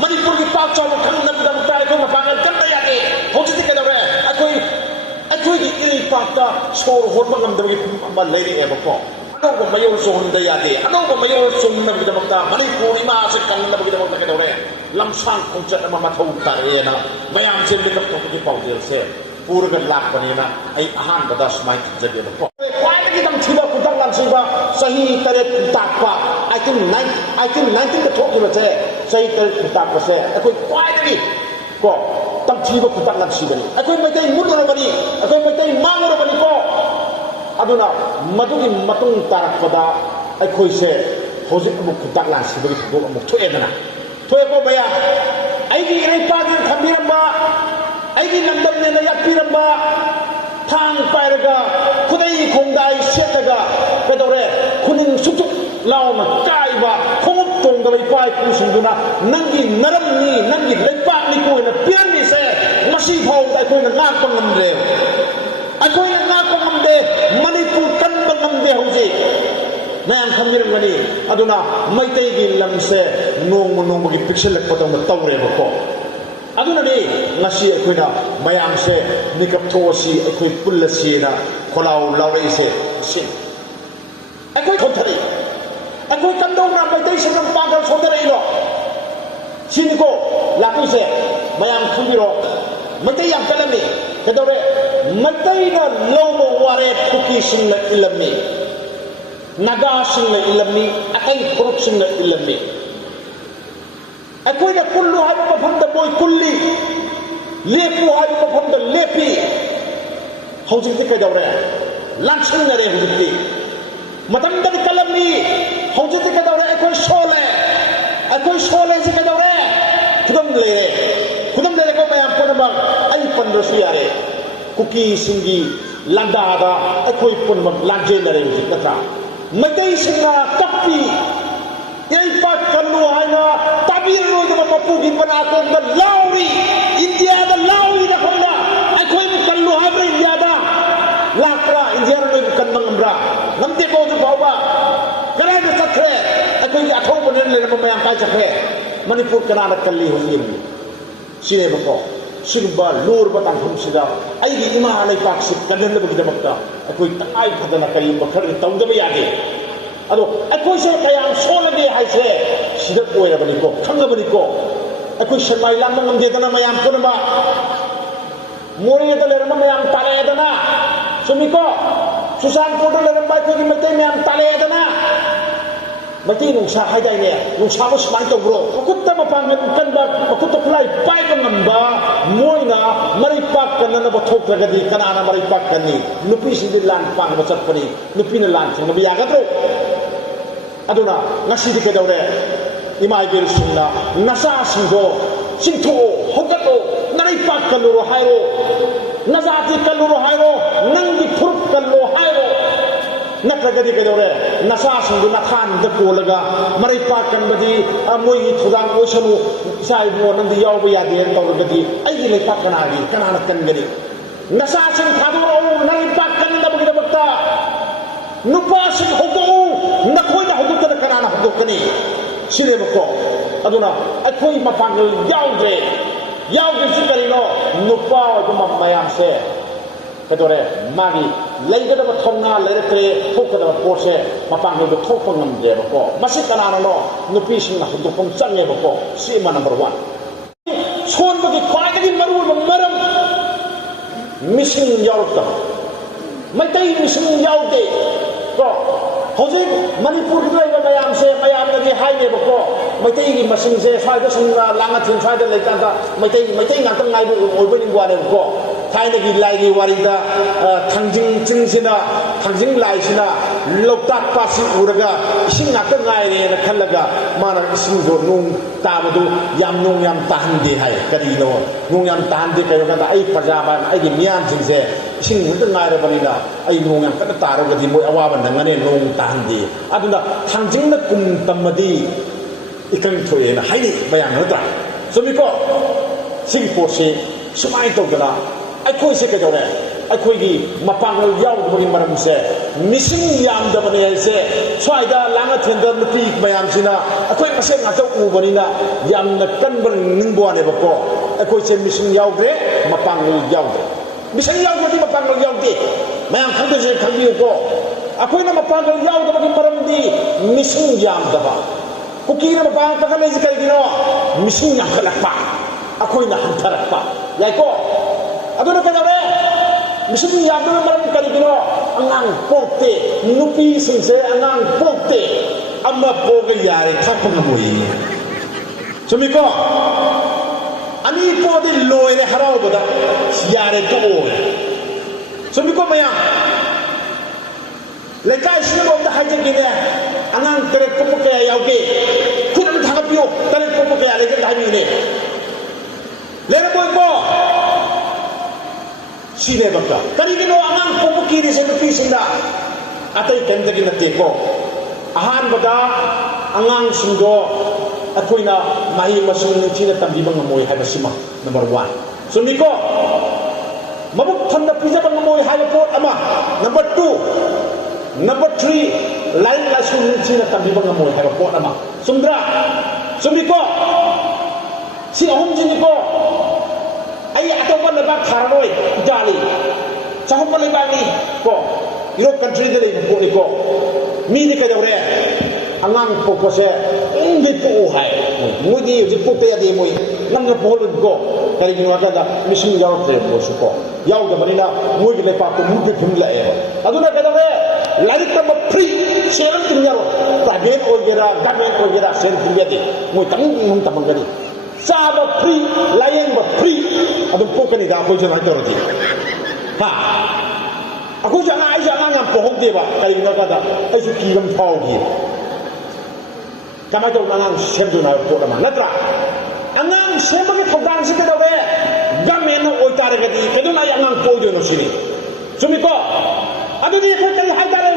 Manipur की पाक चावल खंड नब्बे दम तारीख को मपांगल करता याके हो चुकी क्या दौरे अकोई की इल पाक्ता स्टोर होट मंगम दबी मल्लेरी है बको अनों को मयूर सोहन याके अनों को मयूर सोहन नब्बे दम ता मणिपुर इमा से खंड नब्बे दम क्या दौरे लम्सांग कुंचत अमा मथौ तारे ना बयान से मिलकर तो की पाउडर से पूरे का लाख बने ना आई आहान बदास माइक जगह बको की दम छिबा कुतंग लांसीबा सही तरह कुताकपा I think 19 the talk about say kutak se akoi kwai ko tam thiba kutak lan sibani akoi mai mudro bani akoi mai mangro bani ko aduna madugi matung tarakpada akoi se hojik amu kutak lan sibani thok amu thoedana thoe ko baya ai gi rei pa gi thambiramba ai gi namdam ne na yapiramba thang pairaga khudai khongdai setaga pedore khuning sukuk launa kaiba khongup tongda bai pai kusingduna nangi naramni nangi leipak ni ko na pianni se masi phau dai ko na ngak pangamde akoi na ngak pangamde manipur kan pangamde hoji mayam khamir ngani aduna maitai gi lamse nong gi pixel lak patang tawre bako aduna ni ngasi akoi na mayam se nikap thosi akoi pullasi na kholau laure se sin akoi thonthari akoi kandong na mai dai sam pagal sodare ilo siniko laku se mayam khumiro mai yam kalami kedore mai na lomo ware kuki sing na ilami naga sing na ilami akai puruk sing na ilami akoi na kullu hay mafhum da boy kulli lepu hay mafhum da lepi hojik ti kedore langsung na re hojik ti matam da kalami hojik ti kedore akoi sole se kedore khudam le ko mayam ponama ai pandrosi are kuki singi landa da akoi ponama lanje na re hojik katra matai singa tapi yai pa kallu haina tabir ro da mapu gi bana ko da lauri india da lauri da khonna akoi kallu ha bra india da lakra india ro kan mangamra namte ko du bawa kara da sakre akoi athau bonen le ma mayam kai sakre manipur kana na kalli holim sine bako sigba lur batang humsida ai gi ima lai pak sik kaden da bagi makta akoi tai khadana kai bakhar tawda ba yade ado akoi se kayam solade hai se sida koira bani ko khanga bani ko akoi sharmai lam ngam de dana mayam ko ba mori da le ma mayam tale dana sumiko susan ko da le mai ko gi mate mayam tale dana mati nung sa hai dai ne nung sa mas mai to bro makutta ma pang kan ba makutta kulai pai ko ngamba moina mari pak kan na ba thok daga di kana na mari pak kan ni nupi si lan pang ba chat pani nupi na lan chang ba ya ga tro aduna ngasi di ke daure imai ber sunna nasa sido sintho hogato mari pak kan ro hairo nazati kan ro hairo nangi phurp kan ro hairo nakragadi ke daure nasa sindu na khan da kolaga mari pa kan badi amoi thudang osanu sai bo nan di yaw ba ya de tawragadi ai le pa kana gi kana na kan gadi nasa sin thadu ro mari pa kan da bagi da bakta nupa sin hogo na khoi da hogo da kana na hogo kani sile bako aduna akoi mapangal yawde sikarino nupa ko mamayam se kedore magi laigada ba thonga lerekre thokada ba porse mapang do thokpang ngam de ba ko masi kana no nupi sing na do pong change ba ko si ma number 1 son ba ki kwai ga maru ba maram mission yawta mai mission yawde ko hoje manipur lai ba mayam se mayam na di hai ne ba ko mai gi machine se sai da sung langa thin sai da lai kan da mai ngang tang ngai bu oi ba ning wa ne ko थाइनगी लाइगी वारीदा थंजिंग चिंगसिना थंजिंग लाइसिना Loktak Pasi उरगा इसिंग नाक गायरे न खलगा माना इसिंग दो नुंग ताबदु याम नुंग याम ताहंदे हाय करिनो नुंग याम ताहंदे कयोगा आई प्रजाबा आई गी मियान सिंगसे इसिंग हुद गायरे बनिना आई नुंग याम कन तारोगदि मोय अवाबा नंगने नुंग ताहंदे अदुना थंजिंग न कुम तमदि इकं थोयेना हायनि बयान होता समिको सिंग पोसे सुमाय तोगला ai khoi se ke dore ꯑꯩꯈꯣꯏꯒꯤ ꯃꯄꯥꯡꯒꯜ ꯌꯥꯎꯗꯕꯒꯤ ꯃꯔꯝꯁꯦ ꯃꯤꯁꯤꯡ ꯌꯥꯝꯗꯕꯅꯦ ꯍꯥꯏꯁꯦ ꯁ꯭ꯋꯥꯏꯗ ꯂꯥꯡꯉꯊꯦꯟꯗ ꯅꯨꯄꯤ ꯃꯌꯥꯝꯁꯤꯅ ꯑꯩꯈꯣꯏ ꯃꯁꯦꯟ ꯉꯥꯛꯇ ꯎꯕꯅꯤꯅ ꯌꯥꯝꯅ ꯀꯟꯕ ꯅꯤꯡꯕ ꯋꯥꯅꯦꯕꯀꯣ ꯑꯩꯈꯣꯏꯁꯦ ꯃꯤꯁꯤꯡ ꯌꯥꯎꯗ꯭ꯔꯦ ꯃꯄꯥꯡꯒꯜ ꯌꯥꯎꯗ꯭ꯔꯦ ꯃꯤꯁꯤꯡ ꯌꯥꯎꯗ꯭ꯔꯗꯤ ꯃꯄꯥꯡꯒꯜ ꯌꯥꯎꯗꯦ ꯃꯌꯥꯝ ꯈꯪꯗꯣꯏꯁꯦ ꯈꯪꯕꯤꯌꯨꯀꯣ ꯑꯩꯈꯣꯏꯅ ꯃꯄꯥꯡꯒꯜ ꯌꯥꯎꯗꯕꯒꯤ ꯃꯔꯝꯗꯤ ꯃꯤꯁꯤꯡ ꯌꯥꯝꯗꯕ ꯀꯨꯀꯤꯅ ꯃꯄꯥꯡꯒꯜ ꯀꯟꯈꯠꯂꯛꯏꯁꯦ ꯀꯩꯒꯤꯅꯣ ꯃꯤꯁꯤꯡ ꯌꯥꯝꯈꯠꯂꯛꯄ ꯑꯩꯈꯣꯏꯅ ꯍꯟꯊꯔꯛꯄ ꯌꯥꯏꯀꯣ ꯑꯗꯨꯅ ꯀꯩꯗꯧꯔꯦ ꯃꯤꯁꯤꯡ ꯌꯥꯝꯗꯕꯒꯤ ꯃꯔꯝ ꯀꯔꯤꯒꯤꯅꯣ ꯑꯉꯥꯡ ꯄꯣꯛꯇꯦ ꯅꯨꯄꯤꯁꯤꯡꯁꯦ ꯑꯉꯥꯡ ꯄꯣꯛꯇꯦ ꯑꯃ ꯄꯣꯛꯒ ꯌꯥꯔꯦ ꯊꯥꯛꯄ ꯉꯝꯃꯣꯏ ꯆꯨꯝꯃꯤꯀꯣ ꯑꯅꯤ ꯄꯣꯛꯑꯗꯤ ꯂꯣꯏꯔꯦ ꯍꯔꯥꯎꯕꯗ ꯌꯥꯔꯦ ꯇꯣꯛꯑꯣ ꯆꯨꯝꯃꯤꯀꯣ ꯃꯌꯥꯝ ꯂꯩꯀꯥꯏꯁꯤꯗ ꯑꯝꯇ ꯍꯥꯏꯖꯒꯦꯅꯦ ꯑꯉꯥꯡ 8 ꯄꯣꯛꯄ ꯀꯌꯥ ꯌꯥꯎꯒꯦ ꯈꯨꯠ ꯑꯃ ꯊꯥꯡꯒꯠꯄꯤꯌꯨ 8 ꯄꯣꯛꯄ ꯀꯌꯥ ꯂꯩꯒꯦ ꯍꯥꯏꯕꯤꯌꯨꯅꯦ ꯂꯩꯔꯝꯃꯣꯏꯀꯣ 시내밖에 그리고 안강 뽑기를 생각하신다 아따이 뱀들이 났대고 아한보다 안강심도 아코이나 마이 마시는 지냈던 비방은 뭐이 하이바시마 넘버 1 쏘미고 마법 턴나 피자방은 뭐이 하이바 아마 넘버 2 넘버 3 라인 라시는 지냈던 비방은 뭐이 하이바 아마 쏘미드라 쏘미고 시 홍진이고 ay atau lebat Hanoi Italy cakap lebat ni ko Europe country dali ko ni ko mi ni ka daw re angang po ko se hindi po uhay mo di po kaya di mo nang na po ko kaya ginawa ka da mission yaw tre po ko yaw da manila mo gi le pa ko mo gi phumla e aduna ka daw re larit ka free share tin yaro private o gira government o gira share tin yadi mo tang mong tamang gani Saba free, layan ba free? Adong po kanida ako dyan ay doroti. Ha? Ako dyan ay ang pohong diba? Kaya nga kada ay sukilang tawagi. Kamay ito ang siyempre na po naman. Natra, ang siyempre pagdaan siya daw eh. Gamin ang oitara kadi. Kaya na ang po dyan o sini. Sumiko, ano di ako kayo haytara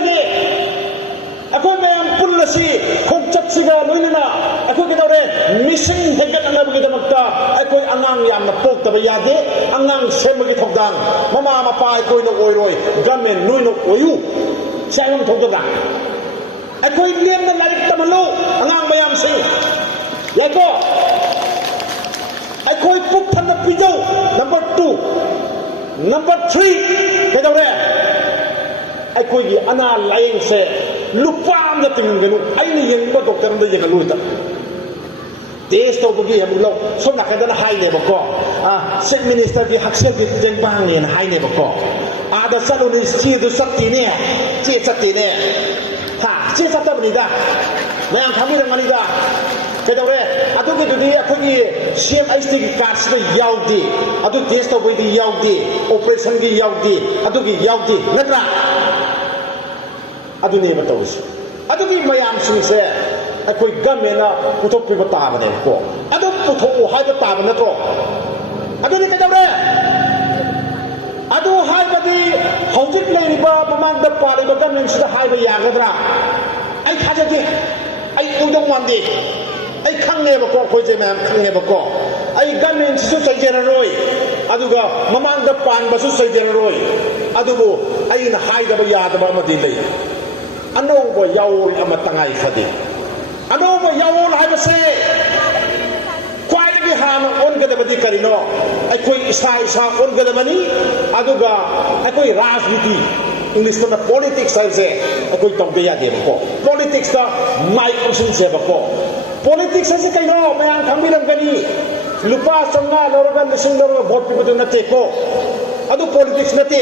ako may ang pula si kongchat siga noy na ako kita ore mission hegat ang nabigay magta ako angang yam na pok tabayade angang semagi thogdang mama mapa ako no oiroy gamen noy no oyu sayang thogda ako liam na lalik tamalo angang mayam sing yako ako puk than na pijaw number 2 number 3 kita ore ako gi ana laying se lupa na tingin gano ay niyang ba doktor na yung aluta test to bagi amulo so nakada na high level ko sek minister di haksel di teng bang ni high level ko ada salo ni chi do sakti ne chi sakti ne ha chi sakta bnida mayang kami rang manida kedore atu ke di ako ni CMIC ki card sa yaudi atu test to bagi yaudi operation ki yaudi atu ki yaudi natra aduni ba tawis aduni mayam singse akoi gamena puthok pi bata bane ko adu puthok hai ta ba na to aduni ka dawre adu hai ba di hojik le ba mamang da pa le ba gamen sida hai ba ya gadra ai khaja de ai udong wande ai khang ne ba ko khoi je mam khang ne ba ko ai gamen su sai je roi aduga mamang da pan ba su sai je roi adubu ai na hai da ba ya da ba ma di le ano ba yawl ama tangay fadi ano ba yawl hay base kwai bi hama on gada badi karino ay koi isa on gada mani aduga ay koi rajniti english na politics ay se ay koi tongbe ya de ko politics ta mai person se ba ko politics ay kaino mayang kambilang gani lupa sanga lorogan lising loroga vote pi budun na te ko adu politics na te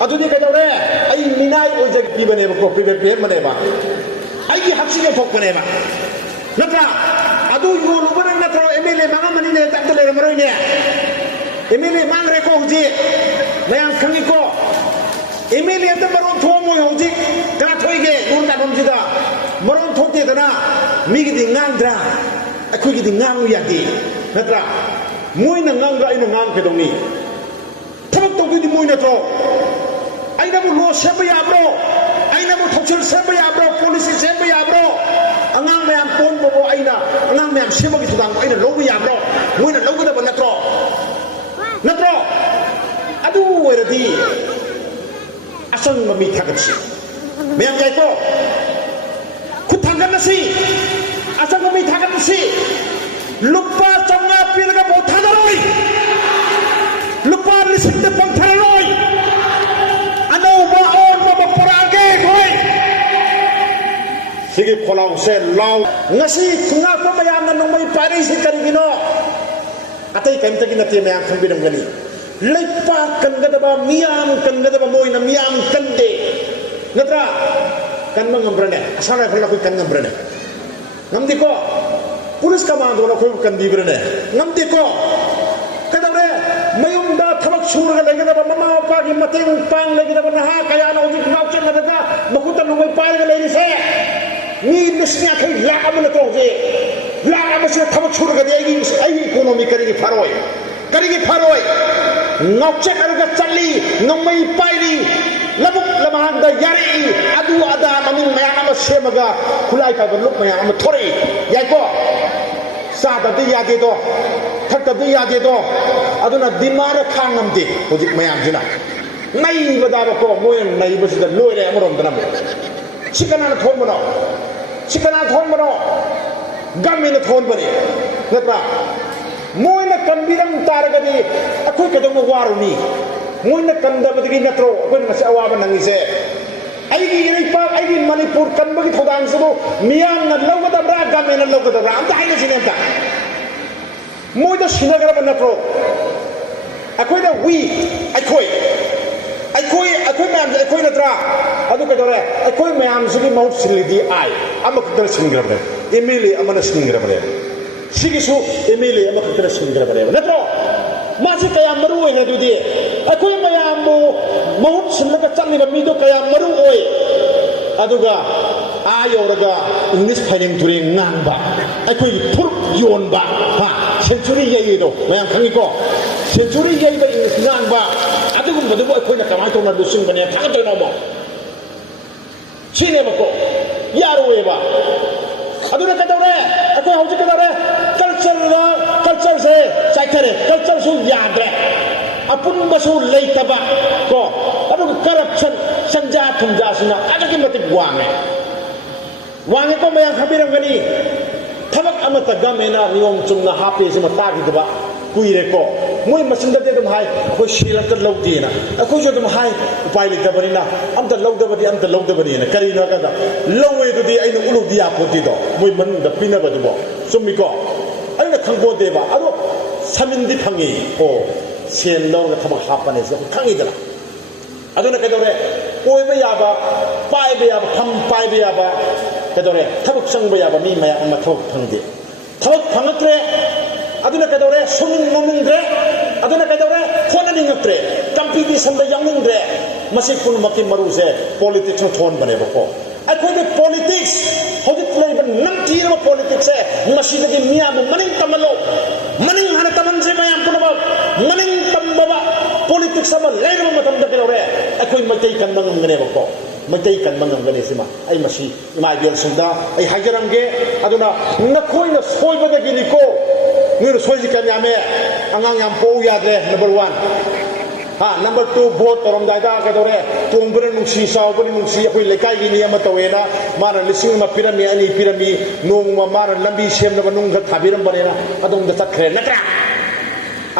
adu di kadawre ay minay o jag ibane ko PPP mane ba ay hapsi ne thok mane ba natra adu yulu ban natra MLA mga manine tatale maroy ne MLA mang re ko ji mayang khangi ko MLA ta maron tho mo hoji ka thoige nun ta dom ji da maron thok de na mi gi di ngang dra akhu gi di ngang ya di natra mui na ngang ra ina ngang ke dong ni thok to gi di mui na tro ay na mo lo seba ya bro ay na mo thokchil seba ya bro policy seba ya bro angang mayam pon bo ay na angang mayam seba gi tudang ay na lo ya bro mo na lo ga ba natro adu ꯑꯣꯏꯔꯗꯤ ꯑꯁꯪꯕ ꯃꯤ ꯊꯥꯒꯠꯁꯤ ꯃꯌꯥꯝ ꯌꯥꯏꯀꯣ ꯈꯨꯠ ꯊꯥꯡꯒꯠꯂꯁꯤ ꯑꯁꯪꯕ ꯃꯤ ꯊꯥꯒꯠꯂꯁꯤ ꯂꯨꯄꯥ 500 ꯄꯤꯔꯒ vote ꯊꯥꯗꯔꯣꯏ ꯂꯨꯄꯥ 1,000ꯗ ꯄꯪꯊꯔꯔꯣꯏ ꯑꯅꯧꯕ ꯑꯑꯣꯟꯕ ꯄꯨꯔꯛꯑꯒꯦ ꯑꯩꯈꯣꯏ ꯁꯤꯒꯤ ꯈꯣꯜꯂꯥꯎꯁꯦ ꯂꯥꯎ ꯉꯁꯤ ꯊꯨꯡꯉꯥꯛꯄ ꯃꯌꯥꯝꯅ ꯅꯣꯡꯃꯩ ꯄꯥꯏꯔꯛꯏꯁꯤ ꯀꯔꯤꯒꯤꯅꯣ ꯑꯇꯩ ꯀꯔꯤꯝꯇꯒꯤ ꯅꯠꯇꯦ ꯃꯌꯥꯝ ꯈꯪꯕꯤꯔꯝꯒꯅꯤ ꯂꯩꯄꯥꯛ ꯀꯟꯒꯗꯕ ꯃꯤꯌꯥꯝ ꯀꯟꯒꯗꯕ ꯃꯣꯏꯅ ꯃꯤꯌꯥꯝ ꯀꯟꯗꯦ ꯅꯠꯇ꯭ꯔꯥ ꯀꯟꯕ ꯉꯝꯕ꯭ꯔꯅꯦ ꯑꯁꯥꯝ ꯔꯥꯏꯐꯜꯅ ꯑꯩꯈꯣꯏ ꯀꯟ ꯉꯝꯕ꯭ꯔꯅꯦ ꯉꯝꯗꯦꯀꯣ ꯄꯨꯂꯤꯁ ꯀꯃꯥꯟꯗꯣꯅ ꯑꯩꯈꯣꯏꯕꯨ ꯀꯟꯕꯤꯕ꯭ꯔꯅꯦ ꯉꯝꯗꯦꯀꯣ ꯀꯩꯗꯧꯔꯦ ꯃꯌꯨꯝꯗ ꯊꯕꯛ ꯁꯨꯔꯒ ꯂꯩꯒꯗꯕ ꯃꯃꯥ ꯃꯄꯥꯒꯤ ꯃꯇꯦꯡ ꯄꯥꯡ ꯂꯩꯒꯗꯕ ꯅꯍꯥ ꯀꯌꯥꯅ ꯍꯧꯖꯤꯛ ꯉꯥꯎꯆꯠꯅꯔꯒ ꯃꯈꯨꯠꯇ ꯅꯣꯡꯃꯩ ꯄꯥꯏꯔꯒ ꯂꯩꯔꯤꯁꯦ ꯃꯤ 50,000 ꯂꯥꯛ ꯑꯃ ꯅꯠꯇ꯭ꯔꯣ ꯍꯧꯖꯤꯛ ꯂꯥꯛ ꯑꯃꯁꯤꯅ ꯊꯕꯛ ꯁꯨꯔꯒꯗꯤ ꯑꯩꯒꯤ ꯏꯀꯣꯅꯣꯃꯤ ꯀꯔꯤꯒꯤ ꯐꯔꯣꯏ ꯀꯔꯤꯒꯤ ꯐꯔꯣꯏ ꯉꯥꯎꯆꯠꯅꯔꯒ ꯆꯠꯂꯤ ꯅꯣꯡꯃꯩ ꯄꯥꯏꯔꯤ ꯂꯕꯨꯛ ꯂꯃꯍꯥꯡꯗ ꯌꯥꯔꯛꯏ ꯑꯗꯨ ꯑꯗꯥ ꯃꯃꯤꯡ ꯃꯌꯥꯝ ꯑꯃ ꯁꯦꯝꯃꯒ ꯈꯨꯠꯂꯥꯏ ꯄꯥꯏꯕ ꯂꯨꯞ ꯃꯌꯥꯝ ꯑꯃ ꯊꯣꯔꯛꯏ ꯌꯥꯏꯀꯣ ꯆꯥꯗꯕꯗꯤ ꯌꯥꯗꯦꯗꯣ ꯊꯛꯇꯕꯗꯤ ꯌꯥꯗꯦꯗꯣ ꯑꯗꯨꯅ ꯗꯤꯃꯥꯟꯗ ꯈꯥꯡ ꯉꯝꯗꯦ ꯍꯧꯖꯤꯛ ꯃꯌꯥꯝꯁꯤꯅ ꯅꯩꯕꯗꯥꯕꯀꯣ ꯃꯣꯏꯅ ꯅꯩꯕꯁꯤꯗ ꯂꯣꯏꯔꯦ ꯑꯃꯔꯣꯝꯗꯅ ꯁꯤ ꯀꯅꯥꯅ ꯊꯣꯟꯕꯅꯣ ꯁꯤ ꯀꯅꯥꯅ ꯊꯣꯟꯕꯅꯣ ꯒꯃꯦꯟꯅ ꯊꯣꯟꯕꯅꯤ ꯅꯠꯇ꯭ꯔꯥ ꯃꯣꯏꯅ ꯀꯟꯕꯤꯔꯝ ꯇꯥꯔꯒꯗꯤ ꯑꯩꯈꯣꯏ ꯀꯩꯗꯧꯅ ꯋꯥꯔꯨꯅꯤ ꯃꯣꯏꯅ ꯀꯟꯗꯕꯗꯒꯤ ꯅꯠꯇ꯭ꯔꯣ ꯑꯩꯈꯣꯏꯅ ꯉꯁꯤ ꯑꯋꯥꯕ ꯅꯪꯉꯤꯁꯦ ꯑꯩꯒꯤ ꯏꯔꯩꯄꯥꯛ ꯑꯩꯒꯤ ꯃꯅꯤꯄꯨꯔ ꯀꯟꯕꯒꯤ ꯊꯧꯗꯥꯡꯁꯤꯕꯨ ꯃꯤꯌꯥꯝꯅ ꯂꯧꯒꯗꯕ꯭ꯔꯥ ꯒꯃꯦꯟꯅ ꯂꯧꯒꯗꯕ꯭ꯔꯥ ꯑꯝꯇ ꯍꯥꯏꯅꯁꯤꯅꯦ ꯑꯝꯇ ꯃꯣꯏꯗ ꯁꯤꯟꯅꯒ꯭ꯔꯕ ꯅꯠꯇ꯭ꯔꯣ ꯑꯩꯈꯣꯏꯅ ꯑꯩꯈꯣꯏ ꯃꯌꯥꯝꯁꯦ ꯑꯩꯈꯣꯏ ꯅꯠꯇ꯭ꯔꯥ ꯑꯗꯨ ꯀꯩꯗꯧꯔꯦ ꯑꯩꯈꯣꯏ ꯃꯌꯥꯝꯁꯤꯒꯤ ꯃꯍꯨꯠ ꯁꯤꯜꯂꯤꯗꯤ ꯑꯃꯈꯛꯇꯅ ꯁꯤꯟꯈ꯭ꯔꯕꯅꯦ MLA ꯑꯃꯅ ꯁꯤꯟꯈ꯭ꯔꯕꯅꯦ ꯁꯤꯒꯤꯁꯨ MLA ꯑꯃꯈꯛꯇꯅ ꯁꯤꯟꯈ꯭ꯔꯕꯅꯦꯕ ꯅꯠꯇ꯭ꯔꯣ ꯃꯥꯁꯤ ꯀꯌꯥꯝ ꯃꯔꯨ ꯑꯣꯏꯅ ꯑꯗꯨꯗꯤ ꯑꯩꯈꯣꯏ ꯃꯌꯥꯝꯕꯨ ꯃꯍꯨꯠ ꯁꯤꯜꯂꯒ ꯆꯠꯂꯤꯕ ꯃꯤꯗꯣ ꯀꯌꯥꯝ ꯃꯔꯨ ꯑꯣꯏ ꯑꯗꯨꯒ ꯌꯧꯔꯒ ꯏꯪꯂꯤꯁ ꯐꯩꯔꯦꯡ ꯊꯨꯔꯦꯡ ꯉꯥꯡꯕ ꯑꯩꯈꯣꯏꯒꯤ ꯐꯨꯔꯨꯞ ꯌꯣꯟꯕ ꯁꯦꯟꯆꯨꯔꯤ ꯌꯩꯗꯣ ꯃꯌꯥꯝ ꯈꯪꯉꯤꯀꯣ ꯁꯦꯟꯆꯨꯔꯤ ꯌꯩꯕ ꯏꯪꯂꯤꯁ ꯉꯥꯡꯕ ꯑꯗꯨꯒꯨꯝꯕꯗꯨꯕꯨ ꯑꯩꯈꯣꯏꯅ ꯀꯃꯥꯏꯅ ꯇꯧꯅ ꯂꯨꯆꯤꯡꯕꯅꯦ ꯊꯥꯒꯠꯇꯣꯏꯅꯣꯃꯣ ꯁꯤꯅꯦꯕꯀꯣ ꯌꯥꯔꯣꯏꯕ ꯑꯗꯨꯅ ꯀꯩꯗꯧꯔꯦ ꯑꯩꯈꯣই ꯍꯧꯖꯤꯛ ꯀꯩꯗꯧꯔꯦ ꯀꯜꯆꯔꯁꯦ ꯆꯥꯏꯊꯔꯦ ꯀꯜꯆꯔꯁꯨ ꯌꯥꯗ꯭ꯔꯦ ꯑꯄꯨꯟꯕꯁꯨ ꯂꯩꯇꯕ ꯀꯣ ꯑꯗꯨꯒ ꯀꯔꯞꯁꯟ ꯁꯟꯖꯥ ꯊꯨꯝꯖꯥꯁꯤꯅ ꯑꯗꯨꯛꯀꯤ ꯃꯇꯤꯛ ꯋꯥꯡꯉꯦꯀꯣ ꯃꯌꯥꯝ ꯈꯪꯕꯤꯔꯝꯒꯅꯤ ꯊꯕꯛ ꯑꯃꯠꯇ ꯒꯃꯦꯟꯅ ꯅꯤꯌꯣꯝ ꯆꯨꯝꯅ ꯍꯥꯞꯄꯦꯁꯤꯃ ꯇꯥꯈꯤꯗꯕ ꯀꯨꯏꯔꯦꯀꯣ ꯃꯣꯏ ꯃꯆꯤꯟꯗꯗꯤ ꯑꯗꯨꯝ ꯍꯥꯏ ꯑꯩꯈꯣꯏ ꯁꯦꯜ ꯑꯝꯇ ꯂꯧꯗꯦꯅ ꯑꯩꯈꯣꯏꯁꯨ ꯑꯗꯨꯝ ꯍꯥꯏ ꯎꯄꯥꯏ ꯂꯩꯇꯕꯅꯤꯅ ꯑꯝꯇ ꯂꯧꯗꯕꯅꯤꯅ ꯀꯔꯤꯅꯣ ꯍꯥꯏꯀꯥꯟꯗ ꯂꯧꯋꯦ ꯑꯗꯨꯗꯤ ꯑꯩꯅ ꯎꯠꯂꯨꯗꯤ ꯌꯥꯄꯣꯠꯇꯤꯗꯣ ꯃꯣꯏ ꯃꯅꯨꯡꯗ ꯄꯤꯅꯕꯗꯨꯕꯣ ꯆꯨꯝꯃꯤꯀꯣ ꯑꯩꯅ ꯈꯪꯄꯣꯠꯇꯦꯕ ꯑꯗꯣ ꯁꯃꯤꯟꯗꯤ ꯐꯪꯉꯤ ꯁꯦꯟ ꯂꯧꯔꯒ ꯊꯕꯛ ꯍꯥꯞꯄꯅꯦ ꯁꯤ ꯑꯩꯈꯣꯏ ꯈꯪꯉꯤꯗꯅ ꯑꯗꯨꯅ ꯀꯩꯗꯧꯔꯦ ꯑꯣꯏꯕ ꯌꯥꯕ ꯄꯥꯏꯕ ꯌꯥꯕ ꯐꯝ ꯄꯥꯏꯕ ꯌꯥꯕ ꯀꯩꯗꯧꯔꯦ ꯊꯕꯛ ꯆꯪꯕ ꯌꯥꯕ ꯃꯤ ꯃꯌꯥꯝ ꯑꯃ ꯊꯕꯛ ꯐꯪꯗꯦ ꯊꯕꯛ ꯐꯪꯉꯛꯇ꯭ꯔꯦ ꯑꯗꯨꯅ ꯀꯩꯗꯧꯔꯦ ꯁꯨꯅꯤꯡꯅꯤꯡꯗ꯭ꯔꯦ ꯑꯗꯨꯅ ꯀꯩꯗꯧꯔꯦ ꯍꯣꯠꯅꯅꯤꯡꯉꯛꯇ꯭ꯔꯦ ꯀꯝꯄꯤꯇꯤꯁꯟꯗ ꯌꯥꯎꯅꯤꯡꯗ꯭ꯔꯦ ꯃꯁꯤ ꯄꯨꯝꯅꯃꯛꯀꯤ ꯃꯔꯨꯁꯦ ꯄꯣꯂꯤꯇꯤꯛꯁꯅ ꯊꯣꯛꯍꯟꯕꯅꯦꯕꯀꯣ ꯑꯩꯈꯣꯏꯒꯤ ꯄꯣꯂꯤꯇꯤꯛꯁ ꯍꯧꯖꯤꯛ ꯂꯩꯔꯤꯕ ꯅꯝꯊꯤꯔꯕ ꯄꯣꯂꯤꯇꯤꯛꯁꯁꯦ ꯃꯁꯤꯗꯒꯤ ꯃꯤꯌꯥꯝꯕꯨ ꯃꯅꯤꯡ ꯇꯝꯍꯜꯂꯣ ꯃꯅꯤꯡ ꯍꯥꯟꯅ ꯇꯝꯍꯟꯁꯦ ꯃꯌꯥꯝ ꯄꯨꯝꯅꯃꯛ ꯃꯅꯤꯡ ꯇꯝꯕ ꯄꯣꯂꯤꯇꯤꯛꯁ ꯑꯃ ꯂꯩꯔꯕ ꯃꯇꯝꯗ ꯀꯩꯗꯧꯔꯦ ꯑꯩꯈꯣꯏ ꯃꯩꯇꯩ ꯀꯟꯕ ꯉꯝꯒꯅꯦꯕꯀꯣ ꯃꯩꯇꯩ ꯀꯟꯕ ꯉꯝꯒꯅꯤ ꯁꯤꯃ ꯑꯩ ꯃꯁꯤ ꯏꯃꯥ ꯏꯕꯦꯜꯁꯤꯡꯗ ꯑꯩ ꯍꯥꯏꯖꯔꯝꯒꯦ ꯑꯗꯨꯅ ꯅꯈꯣꯏꯅ ꯁꯣꯏꯕꯗꯒꯤꯅꯤꯀꯣ ꯅꯣꯏꯅ ꯁꯣꯏꯁꯤ ꯀꯌꯥꯝ ꯌꯥꯝꯃꯦ ꯑꯉꯥꯡ ꯌꯥꯝ ꯄꯣꯛꯎ ꯌꯥꯗ꯭ꯔꯦ ꯅꯝꯕꯔ 1 ꯅꯝꯕꯔ 2 ꯚꯣꯠ ꯇꯧꯔꯝꯗꯥꯏꯗ ꯀꯩꯗꯧꯔꯦ ꯇꯣꯡꯕꯅ ꯅꯨꯡꯁꯤ ꯆꯥꯎꯕꯅ ꯅꯨꯡꯁꯤ ꯑꯩꯈꯣꯏ ꯂꯩꯀꯥꯏꯒꯤ ꯃꯤ ꯑꯃ ꯇꯧꯋꯦꯅ ꯃꯥꯅ 1,000 ꯄꯤꯔꯝꯃꯤ 2 ꯄꯤꯔꯝꯃꯤ ꯅꯣꯡꯃ ꯃꯥꯅ ꯂꯝꯕꯤ ꯁꯦꯝꯅꯕ ꯅꯨꯡꯈ ꯊꯥꯕꯤꯔꯝꯕꯅꯦꯅ ꯑꯗꯣꯝꯗ ꯆꯠꯈ꯭ꯔꯦ ꯅꯠꯇ꯭ꯔꯥ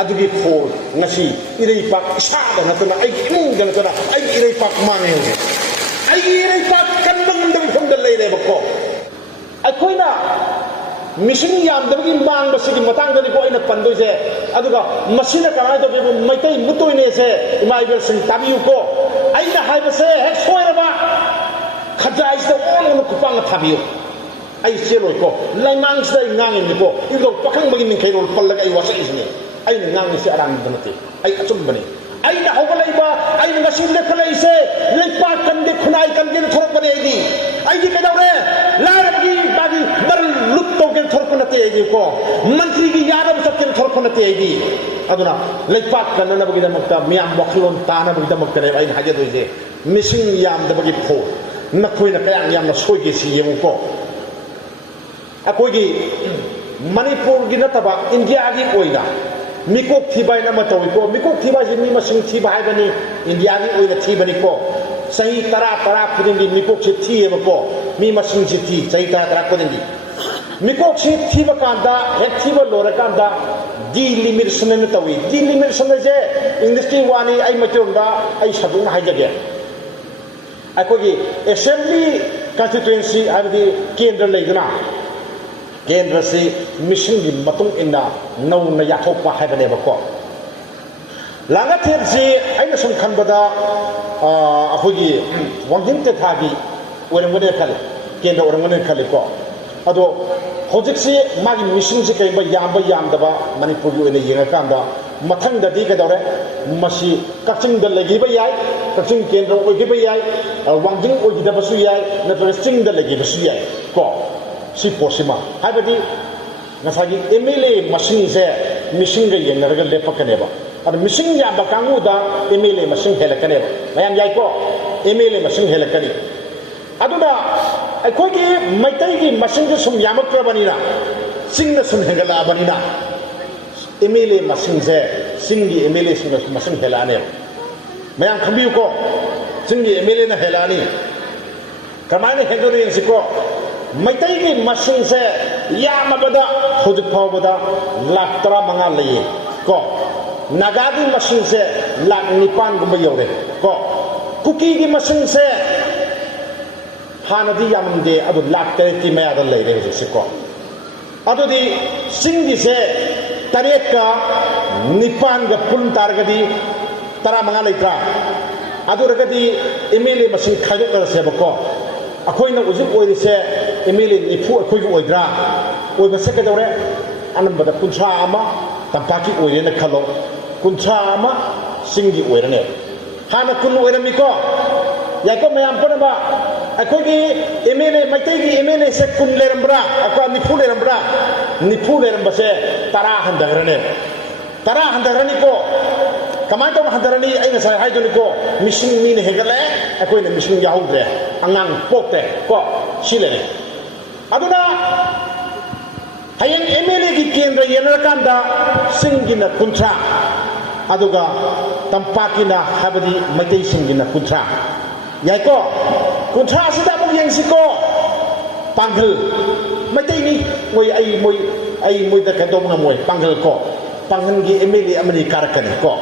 ꯑꯗꯨꯒꯤ ꯐꯣꯜ ꯉꯁꯤ ꯏꯔꯩꯄꯥꯛ ꯏꯁꯥꯗ ꯅꯠꯇꯅ ꯑꯩꯒꯤ ꯏꯃꯨꯡꯗ ꯅꯠꯇꯅ ꯑꯩꯒꯤ ꯏꯔꯩꯄꯥꯛ ꯃꯥꯡꯉꯦ ꯍꯧꯖꯤꯛ ꯑꯩꯒꯤ ꯏꯔꯩꯄꯥꯛ ꯀꯟꯕ ꯉꯝꯗꯕ ꯐꯤꯕꯝꯗ ꯂꯩꯔꯦꯕꯀꯣ ꯑꯩꯈꯣꯏꯅ ꯃꯤꯁꯤꯡ ꯌꯥꯝꯗꯕꯒꯤ ꯃꯥꯡꯕꯁꯤꯒꯤ ꯃꯇꯥꯡꯗꯅꯤꯀꯣ ꯑꯩꯅ ꯄꯟꯗꯣꯏꯁꯦ ꯑꯗꯨꯒ ꯃꯁꯤꯅ ꯀꯃꯥꯏꯅ ꯇꯧꯒꯦꯕ ꯃꯩꯇꯩ ꯃꯨꯠꯇꯣꯏꯅꯦꯁꯦ ꯏꯃꯥ ꯏꯕꯦꯜꯁꯤꯡ ꯇꯥꯕꯤꯌꯨꯀꯣ ꯑꯩꯅ ꯍꯥꯏꯕꯁꯦ ꯍꯦꯛ ꯁꯣꯏꯔꯕ ꯈꯖꯥꯏꯁꯤꯗ ꯑꯣꯟꯅ ꯈꯨꯄꯥꯡꯅ ꯊꯥꯕꯤꯌꯨ ꯑꯩ ꯆꯦꯜꯂꯣꯏꯀꯣ ꯂꯩꯃꯥꯡꯁꯤꯗ ꯑꯩ ꯉꯥꯡꯉꯤꯅꯤꯀꯣ ꯏꯗꯣ ꯄꯥꯈꯪꯕꯒꯤ ꯃꯤꯡꯈꯩꯔꯣꯜ ꯄꯜꯂꯒ ꯑꯩ ꯋꯥꯁꯛꯏꯁꯤꯅꯤ ꯑꯩꯅ ꯉꯥꯡꯉꯤꯁꯤ ꯑꯔꯥꯟꯕ ꯅꯠꯇꯦ ꯑꯩ ꯑꯆꯨꯝꯕꯅꯤ ꯑꯩꯅ ꯍꯧꯒꯠꯂꯛꯏꯕ ꯑꯩꯅ ꯉꯁꯤ ꯂꯦꯞꯈꯠꯂꯛꯏꯁꯦ ꯂꯩꯄꯥꯛ ꯀꯟꯗꯦ ꯈꯨꯟꯅꯥꯏ ꯀꯟꯒꯦꯅ ꯊꯣꯔꯛꯄꯅꯦ ꯑꯩꯗꯤ ꯀꯩꯗꯧꯔꯦ ꯂꯥꯏꯔꯕꯒꯤ ꯃꯥꯒꯤ ꯃꯔꯜ ꯂꯨꯠ ꯇꯧꯒꯦꯅ ꯊꯣꯔꯛꯄ ꯅꯠꯇꯦ ꯑꯩꯗꯤꯀꯣ ꯃꯟꯇ꯭ꯔꯤꯒꯤ ꯌꯥꯅꯕ ꯆꯠꯀꯦꯅ ꯊꯣꯔꯛꯄ ꯅꯠꯇꯦ ꯑꯩꯗꯤ ꯑꯗꯨꯅ ꯂꯩꯄꯥꯛ ꯀꯟꯅꯅꯕꯒꯤꯗꯃꯛꯇ ꯃꯤꯌꯥꯝ ꯋꯥꯈꯜꯂꯣꯟ ꯇꯥꯅꯕꯒꯤꯗꯃꯛꯇꯅꯦꯕ ꯑꯩꯅ ꯍꯥꯏꯖꯗꯣꯏꯁꯦ ꯃꯤꯁꯤꯡ ꯌꯥꯝꯗꯕꯒꯤ ꯐꯣꯜ ꯅꯈꯣꯏꯅ ꯀꯌꯥꯝ ꯌꯥꯝꯅ ꯁꯣꯏꯒꯦ ꯁꯤ ꯌꯦꯡꯉꯨꯀꯣ ꯑꯩꯈꯣꯏꯒꯤ ꯃꯅꯤꯄꯨꯔꯒꯤ ꯅꯠꯇꯕ ꯏꯟꯗꯤꯌꯥꯒꯤ ꯑꯣꯏꯅ mikok thibai na matawi ko mikok thibai ji mi masing thiba hai bani india gi oina thibani ko sahi tara khudin gi mikok chi thiba ko mi masing chi thi sahi tara khudin gi mikok chi thiba kanda hek thiba lora kanda delimitation na tawi delimitation je industry wani ai matirunda ai sabung haijage akogi assembly constituency abdi kendra leidana kendra si mission gi matung inna nau na yathokpa haibane bako langa them si aina sum khanbada akogi wangjing te thagi orangone khale kendra orangone khale ko ado hojik si magi mission si kai ba yam daba manipur gi oina yenga kanda mathang da di ka dore masi kakching da lagi ba yai kakching kendra oi gi ba yai wangjing oi gi da ba su yai na to sting da lagi ba su yai ko si posima habadi ngasagi emele machine se mission ga yenga le pakane ba ad mission ya ba kangu da emele machine hele kane ba mayam yai ko emele machine hele kane aduna akhoi gi maitai gi machine ju sum yamak bani na sing na sum hengala bani na emele machine se singi emele sum machine hele ane mayam khambi ko singi emele na hele ani kamane hendori siko maitai gi machine se yamabada hojik phawbada lakh 15 leye ko naga gi machine se lakh 9 gumba yore ko kuki gi machine se hanadi yamde adu lakh 3 ki maya da leye hojik ko adu di singi se taret ka 9 ga pun targadi 15 leitra adu ragadi emele machine khajok ka se ko akoina ujik oirise emele nifu akoi oidra oiba se kadore anambada kuncha ama tampaki oirena khalo kuncha ama singi oirane hana kun oirami ko yako mayam pona ba akoi gi emele maitai gi emele se kun lerambra akwa nifu leramba se tara handagrane ko kamai to handarani aina sai haidoni ko mission min hegale akoina mission yaudre angang pokte ko silene aduna hayang emele gi kendra yenarakanda singina kuntra aduga tampakina habadi maitei singina kuntra yaiko kuntra sida mo yengsiko pangal maitei ni ai moi da kadom na moi pangal ko pangal gi emele amani karakani ko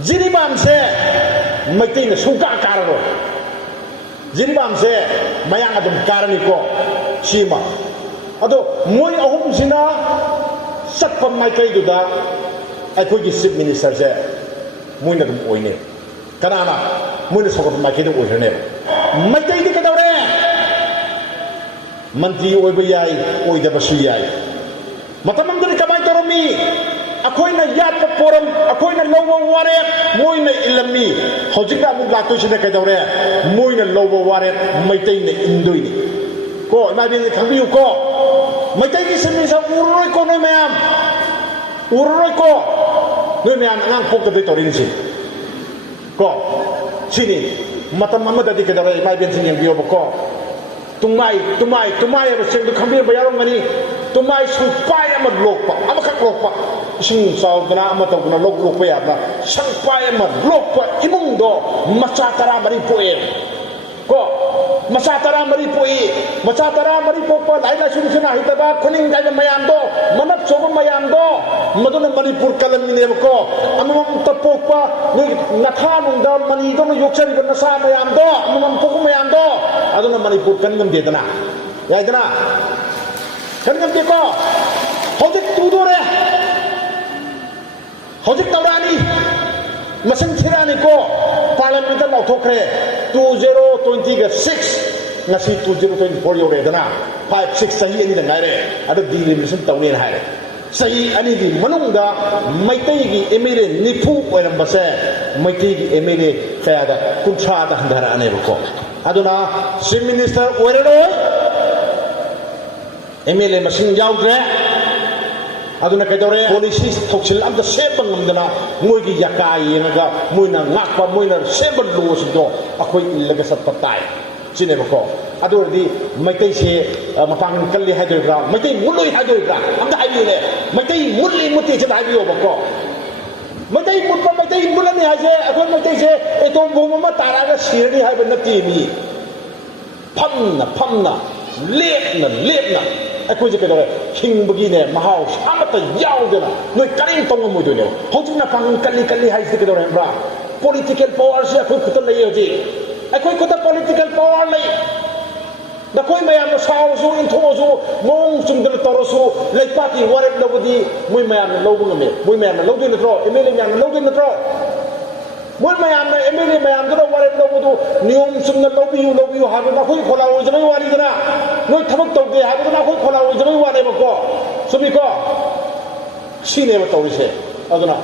jiribam se maitai na suka kararo jiribam se mayang adum karani ko sima ado moi ahum sina sakpam maitai du da akhoi gi chief minister se moi na dum oine kanana moi na sokot maitai du oine maitai di kadore mantri oi ba yai oi da basu yai matamam duri kamai toromi akoina yat poram akoina lobo ware moina ilami hojika mu gato sine kadore moina lobo ware maitai ne indoi ko ma bi thambiu ko maitai ki simi sa uroi ko no mayam uroi ko no mayam ngang pok de torin si ko sini matam mamada di kadore ma bi sin yang bio ko tumai ba seng du khambi ba yarong mani tumai su pai ama lokpa ama khak lokpa sing saw dana ama taw na lok pa ya na sang pai ama lokpa imung do macha tara mari poe ko macha tara mari po lai la sung sina hitaba khoning dai mayam do manap soba mayam do maduna manipur kalam ni ko amam tapokpa ni natha nung da mani do no yokchari ba nasa mayam do amam pok mayam do aduna manipur kan ngam dedana ya dana kan ngam de ko hojik tudore hojik tawrani masang thirani ko parliament ka lauthokre 2020 ga 6 ngasi 2024 yore dana 5 6 sahi ani da ngaire adu delimitation tawne haire sahi ani di manungda maitai gi emele nifu oiram base maitai gi emele kaya da kuncha da handara ane ko aduna chief minister oirero emele masing yaudre aduna kadore policies thoksil am da sebang namdana moigi yakai yenga moina ngakpa moina sebal lo sido akoi ilaga sat patai sine ko ꯑꯗꯨ ꯑꯣꯏꯔꯗꯤ ꯃꯩꯇꯩꯁꯦ ꯃꯄꯥꯡꯒꯜ ꯀꯜꯂꯤ ꯍꯥꯏꯗꯣꯏꯕ꯭ꯔꯥ ꯃꯩꯇꯩ ꯃꯨꯠꯂꯣꯏ ꯍꯥꯏꯗꯣꯏꯕ꯭ꯔꯥ ꯑꯝꯇ ꯍꯥꯏꯕꯤꯌꯨꯅꯦ ꯃꯩꯇꯩ ꯃꯨꯠꯂꯤ ꯃꯨꯠꯇꯦꯁꯤꯗ ꯍꯥꯏꯕꯤꯌꯣꯕꯀꯣ ꯃꯩꯇꯩ ꯃꯨꯠꯄ ꯃꯩꯇꯩ ꯃꯨꯠꯂꯅꯤ ꯍꯥꯏꯁꯦ ꯑꯩꯈꯣꯏ ꯃꯩꯇꯩꯁꯦ atom bomb ꯑꯃ ꯇꯥꯔꯛꯑꯒ ꯁꯤꯔꯅꯤ ꯍꯥꯏꯕ ꯅꯠꯇꯦ ꯃꯤ ꯐꯝꯅ ꯂꯦꯞꯅ ꯑꯩꯈꯣꯏꯁꯦ ꯀꯩꯗꯧꯔꯦ ꯍꯤꯡꯕꯒꯤꯅꯦ ꯃꯍꯥꯎ ꯑꯃꯠꯇ ꯌꯥꯎꯗꯅ ꯅꯣꯏ ꯀꯔꯤꯝ ꯇꯧꯉꯝꯃꯣꯏꯗꯣꯏꯅꯦꯕ ꯍꯧꯖꯤꯛꯅ ꯄꯥꯡꯒꯜ ꯀꯜꯂꯤ ꯍꯥꯏꯁꯤꯗꯤ ꯀꯩꯗꯧꯔꯦ ꯍꯥꯏꯕ꯭ꯔꯥ ꯄꯣꯂꯤꯇꯤꯀꯦꯜ ꯄꯥꯋꯔꯁꯦ ꯑꯩꯈꯣꯏ ꯈꯨꯠꯇ ꯂꯩ ꯍꯧꯖꯤꯛ ꯑꯩꯈꯣꯏ ꯈꯨꯠꯇ ꯄꯣꯂꯤꯇꯤꯀꯦꯜ ꯄꯥꯋꯔ ꯂꯩ ꯅꯈꯣꯏ ꯃꯌꯥꯝꯅ ꯁꯥꯎꯔꯁꯨ ꯏꯟꯊꯣꯛꯑꯁꯨ ꯃꯑꯣꯡ ꯆꯨꯝꯗꯅ ꯇꯧꯔꯁꯨ ꯂꯩꯄꯥꯛꯀꯤ ꯋꯥꯔꯦꯞ ꯂꯧꯕꯗꯤ ꯃꯣꯏ ꯃꯌꯥꯝꯅ ꯂꯧꯕ ꯉꯝꯃꯦ ꯃꯣꯏ ꯃꯌꯥꯝꯅ ꯂꯧꯗꯣꯏ ꯅꯠꯇ꯭ꯔꯣ ꯑꯦꯝ ꯑꯦꯜ ꯑꯦ ꯃꯌꯥꯝꯅ ꯂꯧꯗꯣꯏ ꯅꯠꯇ꯭ꯔꯣ ꯃꯣꯏ ꯃꯌꯥꯝꯅ ꯑꯦꯝ ꯑꯦꯜ ꯑꯦ ꯃꯌꯥꯝꯗꯨꯅ ꯋꯥꯔꯦꯞ ꯂꯧꯕꯗꯨ ꯅꯤꯌꯣꯝ ꯆꯨꯝꯅ ꯂꯧꯕꯤꯌꯨ ꯍꯥꯏꯕꯗ ꯑꯩꯈꯣꯏ ꯈꯣꯜꯂꯥꯎ ꯑꯣꯏꯖꯕꯩ ꯋꯥꯅꯤꯗꯅ ꯅꯣꯏ ꯊꯕꯛ ꯇꯧꯗꯦ ꯍꯥꯏꯕꯗꯨꯅ ꯑꯩꯈꯣꯏ ꯈꯣꯜꯂꯥꯎ ꯑꯣꯏꯖꯕꯩ ꯋꯥꯅꯦꯕꯀꯣ ꯆꯨꯝꯃꯤꯀꯣ ꯁꯤꯅꯦꯕ ꯇꯧꯔꯤꯁꯦ ꯑꯗꯨꯅ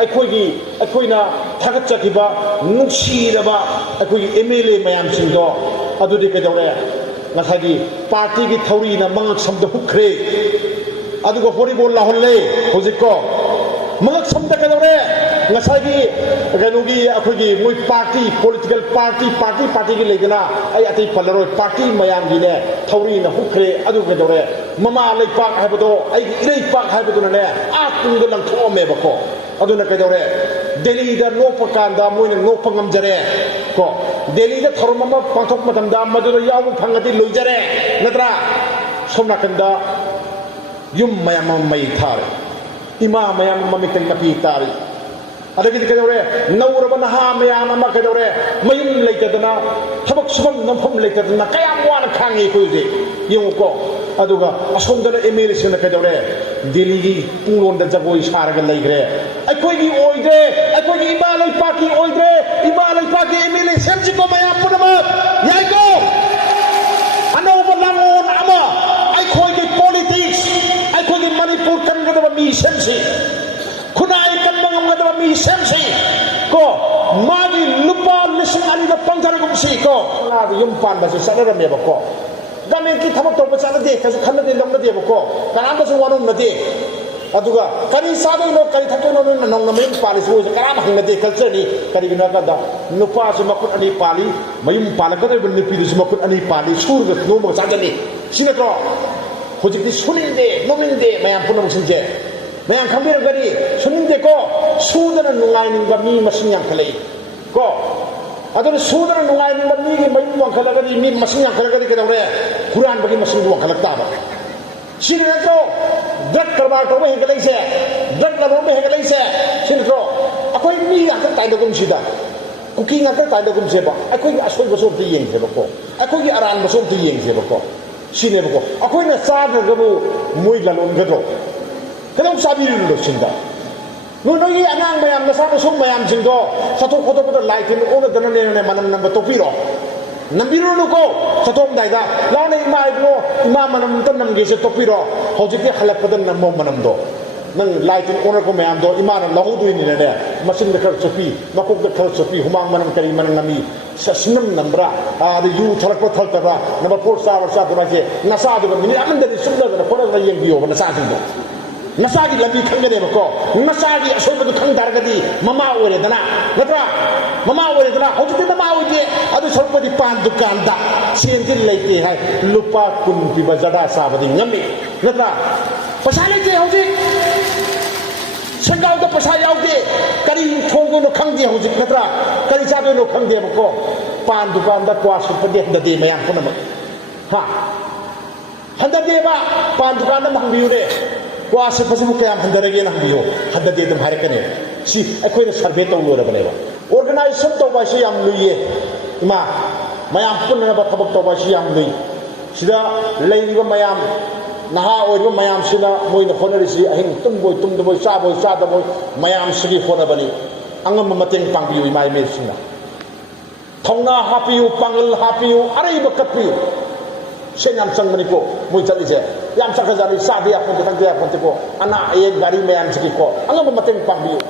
ꯑꯩꯈꯣꯏꯅ ꯊꯥꯒꯠꯆꯈꯤꯕ ꯅꯨꯡꯁꯤꯔꯕ ꯑꯩꯈꯣꯏꯒꯤ ꯑꯦꯝ ꯑꯦꯜ ꯑꯦ ꯃꯌꯥꯝꯁꯤꯡꯗꯣ ꯑꯗꯨꯗꯤ ꯀꯩꯗꯧꯔꯦ ꯉꯁꯥꯏꯒꯤ ꯄꯥꯔꯇꯤꯒꯤ ꯊꯧꯔꯤꯅ ꯃꯉꯛ ꯁꯝꯗ ꯍꯨꯛꯈ꯭ꯔꯦ ꯑꯗꯨꯒ ꯚꯣꯂꯤꯕꯣꯜ ꯂꯥꯎꯍꯜꯂꯦ ꯍꯧꯖꯤꯛꯀꯣ ꯃꯉꯛ ꯁꯝꯗ ꯀꯩꯗꯧꯔꯦ ꯉꯁꯥꯏꯒꯤ ꯀꯩꯅꯣꯒꯤ ꯑꯩꯈꯣꯏꯒꯤ ꯃꯣꯏ ꯄꯥꯔꯇꯤ ꯄꯣꯂꯤꯇꯤꯀꯦꯜ ꯄꯥꯔꯇꯤꯒꯤ ꯂꯩꯗꯅ ꯑꯩ ꯑꯇꯩ ꯄꯜꯂꯔꯣꯏ ꯄꯥꯔꯇꯤ ꯃꯌꯥꯝꯒꯤꯅꯦ ꯊꯧꯔꯤꯅ ꯍꯨꯛꯈ꯭ꯔꯦ ꯑꯗꯨ ꯀꯩꯗꯧꯔꯦ ꯃꯃꯥ ꯂꯩꯄꯥꯛ ꯍꯥꯏꯕꯗꯣ ꯑꯩꯒꯤ ꯏꯔꯩꯄꯥꯛ ꯍꯥꯏꯕꯗꯨꯅꯅꯦ ꯇꯨꯡꯗ ꯂꯪꯊꯣꯛꯑꯝꯃꯦꯕꯀꯣ ꯑꯗꯨꯅ ꯀꯩꯗꯧꯔꯦ ꯗꯦꯜꯂꯤꯗ ꯅꯣꯛꯄ ꯀꯥꯟꯗ ꯃꯣꯏꯅ ꯅꯣꯛꯄ ꯉꯝꯖꯔꯦ ꯀꯣ ꯗꯦꯜꯂꯤꯗ ꯊꯧꯔꯝ ꯑꯃ ꯄꯥꯡꯊꯣꯛꯄ ꯃꯇꯝꯗ ꯃꯗꯨꯗ ꯌꯥꯎꯕ ꯐꯪꯉꯗꯤ ꯂꯣꯏꯖꯔꯦ ꯅꯠꯇ꯭ꯔꯥ ꯁꯣꯝ ꯅꯥꯀꯟꯗ ꯌꯨꯝ ꯃꯌꯥꯝ ꯑꯃ ꯃꯩ ꯊꯥꯔꯦ ꯏꯃꯥ ꯃꯌꯥꯝ ꯑꯃ ꯃꯃꯤꯠꯇ ꯃꯄꯤ ꯇꯥꯔꯤ ꯑꯗꯒꯤꯗꯤ ꯀꯩꯗꯧꯔꯦ ꯅꯧꯔꯕ ꯅꯍꯥ ꯃꯌꯥꯝ ꯑꯃ ꯀꯩꯗꯧꯔꯦ ꯃꯌꯨꯝ ꯂꯩꯇꯗꯅ ꯊꯕꯛ ꯁꯨꯐꯝ ꯅꯣꯝꯐꯝ ꯂꯩꯇꯗꯅ ꯀꯌꯥꯝ ꯋꯥꯅ ꯈꯥꯡꯉꯤ ꯑꯩꯈꯣꯏ ꯍꯧꯖꯤꯛ ꯌꯦꯡꯉꯨꯀꯣ ꯑꯗꯨꯒ ꯑꯁꯣꯝꯗꯅ ꯑꯦꯝ ꯑꯦꯜ ꯑꯦꯁꯤꯡꯅ ꯀꯩꯗꯧꯔꯦ ꯗꯦꯜꯂꯤꯒꯤ ꯄꯨꯡꯂꯣꯟꯗ ꯖꯒꯣꯏ ꯁꯥꯔꯒ ꯂꯩꯈ꯭ꯔꯦ ꯑꯩꯈꯣꯏꯒꯤ ꯑꯣꯏꯗ꯭ꯔꯦ ꯑꯩꯈꯣꯏꯒꯤ ꯏꯃꯥ ꯂꯩꯄꯥꯛꯀꯤ ꯑꯣꯏꯗ꯭ꯔꯦ ꯏꯃꯥ ꯂꯩꯄꯥꯛꯀꯤ ꯑꯦꯝ ꯑꯦꯜ ꯑꯦ ꯁꯦꯝꯁꯤꯀꯣ ꯃꯌꯥꯝ ꯄꯨꯝꯅꯃꯛ ꯌꯥꯏꯀꯣ ꯑꯅꯧꯕ ꯂꯥꯡꯑꯣꯟ ꯑꯃ ꯑꯩꯈꯣꯏꯒꯤ ꯄꯣꯂꯤꯇꯤꯛꯁ ꯑꯩꯈꯣꯏꯒꯤ ꯃꯅꯤꯄꯨꯔ ꯀꯟꯒꯗꯕ ꯃꯤ ꯁꯦꯝꯁꯤ ꯈꯨꯟꯅꯥꯏ ꯀꯟꯕ ꯉꯝꯒꯗꯕ ꯃꯤ ꯁꯦꯝꯁꯤ ꯀꯣ ꯃꯥꯒꯤ ꯂꯨꯄꯥ 2,000ꯗ ꯄꯪꯊꯔꯒꯨꯝꯁꯤ ꯀꯣ ꯌꯨꯝ ꯄꯥꯟꯕꯁꯤ ꯆꯠꯅꯔꯝꯃꯦꯕꯀꯣ ꯒꯃꯦꯟꯒꯤ ꯊꯕꯛ ꯇꯧꯕ ꯆꯠꯅꯗꯦ ꯀꯩꯁꯨ ꯈꯟꯅꯗꯦ ꯂꯧꯅꯗꯦꯕꯀꯣ ꯀꯅꯥꯝꯇꯁꯨ ꯋꯥꯔꯧꯅꯗꯦ ꯑꯗꯨꯒ ꯀꯔꯤ ꯆꯥꯗꯣꯏꯅꯣ ꯀꯔꯤ ꯊꯛꯇꯣꯏꯅꯣ ꯅꯣꯏꯅ ꯅꯧꯅ ꯃꯌꯨꯝ ꯄꯥꯜꯂꯤꯁꯤ ꯃꯣꯏꯁꯦ ꯀꯅꯥꯝ ꯍꯪꯅꯗꯦ ꯀꯜꯆꯔꯅꯤ ꯀꯔꯤꯒꯤꯅꯣ ꯍꯥꯏꯀꯥꯟꯗ ꯅꯨꯄꯥꯁꯨ ꯃꯈꯨꯠ 2 ꯄꯥꯜꯂꯤ ꯃꯌꯨꯝ ꯄꯥꯜꯂꯛꯀꯗꯧꯔꯤꯕ ꯅꯨꯄꯤꯗꯨꯁꯨ ꯃꯈꯨꯠ 2 ꯄꯥꯜꯂꯤ ꯁꯨꯔꯒ ꯅꯣꯝꯃꯒ ꯆꯥꯖꯅꯤ ꯁꯤ ꯅꯠꯇ꯭ꯔꯣ ꯍꯧꯖꯤꯛꯇꯤ ꯁꯨꯅꯤꯡꯗꯦ ꯅꯣꯝꯅꯤꯡꯗꯦ ꯃꯌꯥꯝ ꯄꯨꯝꯅꯃꯛꯁꯤꯡꯁꯦ ꯃꯌꯥꯝ ꯈꯪꯕꯤꯔꯝꯒꯅꯤ ꯁꯨꯅꯤꯡꯗꯦꯀꯣ ꯁꯨꯗꯅ ꯅꯨꯡꯉꯥꯏꯅꯤꯡꯕ ꯃꯤ ꯃꯁꯤꯡ ꯌꯥꯝꯈꯠꯂꯛꯏ ꯀꯣ ꯑꯗꯨꯅ ꯁꯨꯗꯅ ꯅꯨꯡꯉꯥꯏꯅꯤꯡꯕ ꯃꯤꯒꯤ ꯃꯌꯨꯝ ꯋꯥꯡꯈꯠꯂꯒꯗꯤ ꯃꯤ ꯃꯁꯤꯡ ꯌꯥꯝꯈꯠꯂꯒꯗꯤ ꯀꯩꯗꯧꯔꯦ ꯍꯨꯔꯥꯟꯕꯒꯤ ꯃꯁꯤꯡꯗꯨ ꯋꯥꯡꯈꯠꯂꯛ ꯇꯥꯕ ꯁꯤꯅ ꯅꯠꯇ꯭ꯔꯣ ꯗ꯭ꯔꯒ ꯀꯔꯕꯥꯔ ꯇꯧꯕ ꯍꯦꯟꯒꯠꯂꯛꯏꯁꯦ ꯗ꯭ꯔꯒ ꯂꯂꯣꯟꯕ ꯍꯦꯟꯒꯠꯂꯛꯏꯁꯦ ꯁꯤ ꯅꯠꯇ꯭ꯔꯣ ꯑꯩꯈꯣꯏ ꯃꯤ ꯉꯥꯛꯇ ꯇꯥꯏꯅꯒꯨꯝꯁꯤꯗ ꯀꯨꯀꯤ ꯉꯥꯛꯇ ꯇꯥꯏꯅꯒꯨꯝꯁꯦꯕ ꯑꯩꯈꯣꯏꯒꯤ ꯑꯁꯣꯏꯕꯁꯨ ꯑꯝꯇ ꯌꯦꯡꯁꯦꯕꯀꯣ ꯑꯩꯈꯣꯏꯒꯤ ꯑꯔꯥꯟꯕꯁꯨ ꯑꯝꯇ ꯌꯦꯡꯁꯦꯕꯀꯣ ꯁꯤꯅꯦꯕꯀꯣ ꯑꯩꯈꯣꯏꯅ ꯆꯥꯗ꯭ꯔꯒꯕꯨ ꯃꯣꯏ ꯂꯂꯣꯟꯒꯗ꯭ꯔꯣ ꯀꯩꯗꯧ ꯆꯥꯕꯤꯔꯤꯅꯣ ꯁꯤꯡꯗ ꯅꯣꯏꯒꯤ ꯑꯉꯥꯡ ꯃꯌꯥꯝ ꯅꯆꯥ ꯅꯁꯨ ꯃꯌꯥꯝꯁꯤꯡꯗꯣ ꯆꯠꯊꯣꯛ ꯈꯣꯠꯇꯣꯛꯄꯗ ꯂꯥꯏ ꯇꯤꯟ ꯑꯣꯟꯅꯗꯅꯅꯦꯅ ꯃꯅꯝ ꯅꯝꯕ ꯇꯣꯛꯄꯤꯔꯣ ꯅꯝꯕꯤꯔꯨꯅꯨꯀꯣ ꯆꯠꯊꯣꯛꯑꯝꯗꯥꯏꯗ ꯂꯥꯎꯅ ꯏꯃꯥ ꯏꯕꯨꯡꯉꯣ ꯏꯃꯥ ꯃꯅꯝ ꯑꯝꯇ ꯅꯝꯒꯦꯁꯦ ꯇꯣꯛꯄꯤꯔꯣ ꯍꯧꯖꯤꯛꯇꯤ ꯍꯜꯂꯛꯄꯗ ꯅꯝꯃꯣ ꯃꯅꯝꯗꯣ ꯅꯪ ꯂꯥꯏ ꯇꯤꯟ ꯑꯣꯟꯅꯔꯛꯄ ꯃꯌꯥꯝꯗꯣ ꯏꯃꯥꯅ ꯂꯧꯍꯧꯗꯣꯏꯅꯤꯅꯅꯦ ꯃꯆꯤꯟꯗ ꯈꯔ ꯆꯨꯞꯄꯤ ꯃꯀꯣꯛꯇ ꯈꯔ ꯆꯨꯞꯄꯤ ꯍꯨꯃꯥꯡ ꯃꯅꯝ ꯀꯔꯤ ꯃꯅꯝ ꯅꯝꯃꯤ ꯁꯤꯅꯝ ꯅꯝꯕ꯭ꯔꯥ ꯑꯗ ꯌꯨ ꯊꯛꯂꯛꯄ ꯊꯛꯇꯕ꯭ꯔꯥ ꯅꯝꯕꯔ 4 ꯆꯥꯕ꯭ꯔꯥ ꯆꯥꯗꯕ꯭ꯔꯥ ꯍꯥꯏꯁꯦ ꯅꯆꯥꯗꯨꯒ ꯃꯤꯅꯤꯠ ꯑꯃꯗꯗꯤ ꯆꯨꯝꯅꯗꯅ ꯈꯣꯠꯅꯗꯅ ꯌꯦꯡꯕꯤꯌꯣꯕ ꯅꯆꯥꯁꯤꯡꯗꯣ ꯅꯆꯥꯒꯤ ꯂꯝꯕꯤ ꯈꯪꯒꯅꯦꯕꯀꯣ ꯅꯆꯥꯒꯤ ꯑꯁꯣꯏꯕꯗꯨ ꯈꯪ ꯇꯥꯔꯒꯗꯤ ꯃꯃꯥ ꯑꯣꯏꯔꯦꯗꯅ ꯅꯠꯇ꯭ꯔꯥ ꯃꯃꯥ ꯑꯣꯏꯔꯦꯗꯅ ꯍꯧꯖꯤꯛꯇꯤ ꯃꯃꯥ ꯑꯣꯏꯗꯦ ꯑꯗꯨ ꯁꯔꯨꯛꯄꯗꯤ ꯄꯥꯟ ꯗꯨꯀꯥꯟꯗ ꯁꯦꯟꯗꯤ ꯂꯩꯇꯦ ꯍꯥꯏ ꯂꯨꯄꯥ 10 ꯄꯤꯕ ꯖꯔꯗꯥ ꯆꯥꯕꯗꯤ ꯉꯝꯃꯤ ꯅꯠꯇ꯭ꯔꯥ ꯄꯩꯁꯥ ꯂꯩꯇꯦ ꯍꯧꯖꯤꯛ ꯁꯦꯟꯒꯥꯎꯗ ꯄꯩꯁꯥ ꯌꯥꯎꯗꯦ ꯀꯔꯤ ꯊꯣꯡꯗꯣꯏꯅꯣ ꯈꯪꯗꯦ ꯍꯧꯖꯤꯛ ꯅꯠꯇ꯭ꯔꯥ ꯀꯔꯤ ꯆꯥꯗꯣꯏꯅꯣ ꯈꯪꯗꯦꯕꯀꯣ ꯄꯥꯟ ꯗꯨꯀꯥꯟꯗ ꯀ꯭ꯋꯥ ꯁꯨꯠꯄꯗꯤ ꯍꯟꯊꯗꯦ ꯃꯌꯥꯝ ꯄꯨꯝꯅꯃꯛ ꯍꯟꯊꯗꯦꯕ ꯄꯥꯟ ꯗꯨꯀꯥꯟꯗ ꯑꯃ ꯍꯪꯕꯤꯌꯨꯅꯦ ꯀ꯭ꯋꯥ ꯁꯨꯠꯄꯁꯤꯕꯨ ꯀꯌꯥꯝ ꯍꯟꯊꯔꯒꯦꯅ ꯍꯪꯕꯤꯌꯨ ꯍꯟꯊꯗꯦ ꯑꯗꯨꯝ ꯍꯥꯏꯔꯛꯀꯅꯤ ꯁꯤ ꯑꯩꯈꯣꯏꯅ ꯁꯔꯚꯦ ꯇꯧ ꯂꯣꯏꯔꯕꯅꯦꯕ ꯑꯣꯔꯒꯅꯥꯏꯖꯦꯁꯟ ꯇꯧꯕ ꯍꯥꯏꯁꯤ ꯌꯥꯝ ꯂꯨꯏꯌꯦ ꯏꯃꯥ ꯃꯌꯥꯝ ꯄꯨꯟꯅꯅꯕ ꯊꯕꯛ ꯇꯧꯕ ꯍꯥꯏꯁꯤ ꯌꯥꯝ ꯂꯨꯏ ꯁꯤꯗ ꯂꯩꯔꯤꯕ ꯃꯌꯥꯝ ꯅꯍꯥ ꯑꯣꯏꯔꯤꯕ ꯃꯌꯥꯝꯁꯤꯅ ꯃꯣꯏꯅ ꯍꯣꯠꯅꯔꯤꯁꯤ ꯑꯍꯤꯡ ꯇꯨꯝꯕꯣꯏ ꯇꯨꯝꯗꯕꯣꯏ ꯆꯥꯕꯣꯏ ꯆꯥꯗꯕꯣꯏ ꯃꯌꯥꯝꯁꯤꯒꯤ ꯍꯣꯠꯅꯕꯅꯤ ꯑꯉꯝꯕ ꯃꯇꯦꯡ ꯄꯥꯡꯕꯤꯌꯨ ꯏꯃꯥ ꯏꯃꯦꯜꯁꯤꯡꯅ ꯊꯧꯅꯥ ꯍꯥꯞꯄꯤꯌꯨ ꯄꯥꯡꯒꯜ ꯍꯥꯞꯄꯤꯌꯨ ꯑꯔꯩꯕ ꯀꯠꯄꯤꯌꯨ ꯁꯦꯟ ꯌꯥꯝ ꯆꯪꯕꯅꯤꯀꯣ ꯃꯣꯏ ꯆꯠꯂꯤꯁꯦ ꯌꯥꯝ ꯆꯠꯈ꯭ꯔꯖꯥꯠꯅꯤ ꯆꯥꯗ ꯌꯥꯄꯣꯟꯇꯦ ꯊꯛꯇ ꯌꯥꯄꯣꯟꯇꯦꯀꯣ ꯑꯅꯥ ꯑꯌꯦꯛ ꯒꯥꯔꯤ ꯃꯌꯥꯝꯁꯤꯒꯤꯀꯣ ꯑꯉꯝꯕ ꯃꯇꯦꯡ ꯄꯥꯡꯕꯤꯌꯨ